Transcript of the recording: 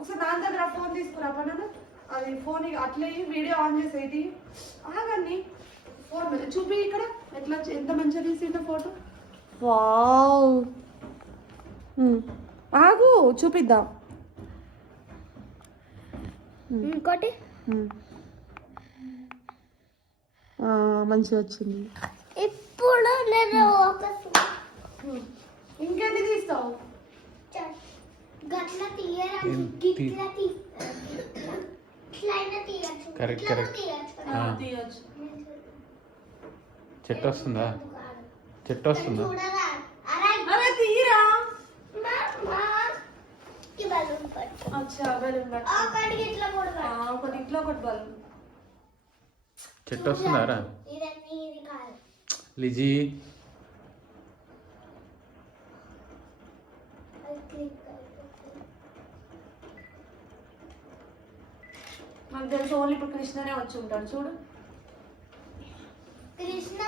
ఒకసారి నాన్న దగ్గర ఫోన్ తీసుకురా పన్నాను. అది ఫోన్ అట్లే వీడియో ఆన్ చేసేది ఆగండి. ఫోన్ చూపి ఇక్కడ ఎట్లా ఎంత మంచిగా తీసిందో ఫోటో. వావ్ ఆగు చూపిద్దాం. ఇంకోటి మంచిగా వచ్చింది. ఇప్పుడు నేను ఇంకేంటి తీస్తావు? గట్ల తీయడానికి గిట్ల తీయచ్చు. Correct correct. తీయచ్చు. చెట్టు వస్తుందా? చెట్టు వస్తుందా? అరే తీరా. బలూన్ పట్టు. అచ్చా బలూన్ పట్టు. ఒకటి ఇట్లా కూడా ఒకటి ఇట్లా ఒకటి బలూన్. చెట్టు వస్తుందారా? ఇదన్నీ ఇది కాదు. లిజీ నాకు తెలిసి ఓన్లీ ఇప్పుడు కృష్ణనే వచ్చి ఉంటాడు చూడు. కృష్ణ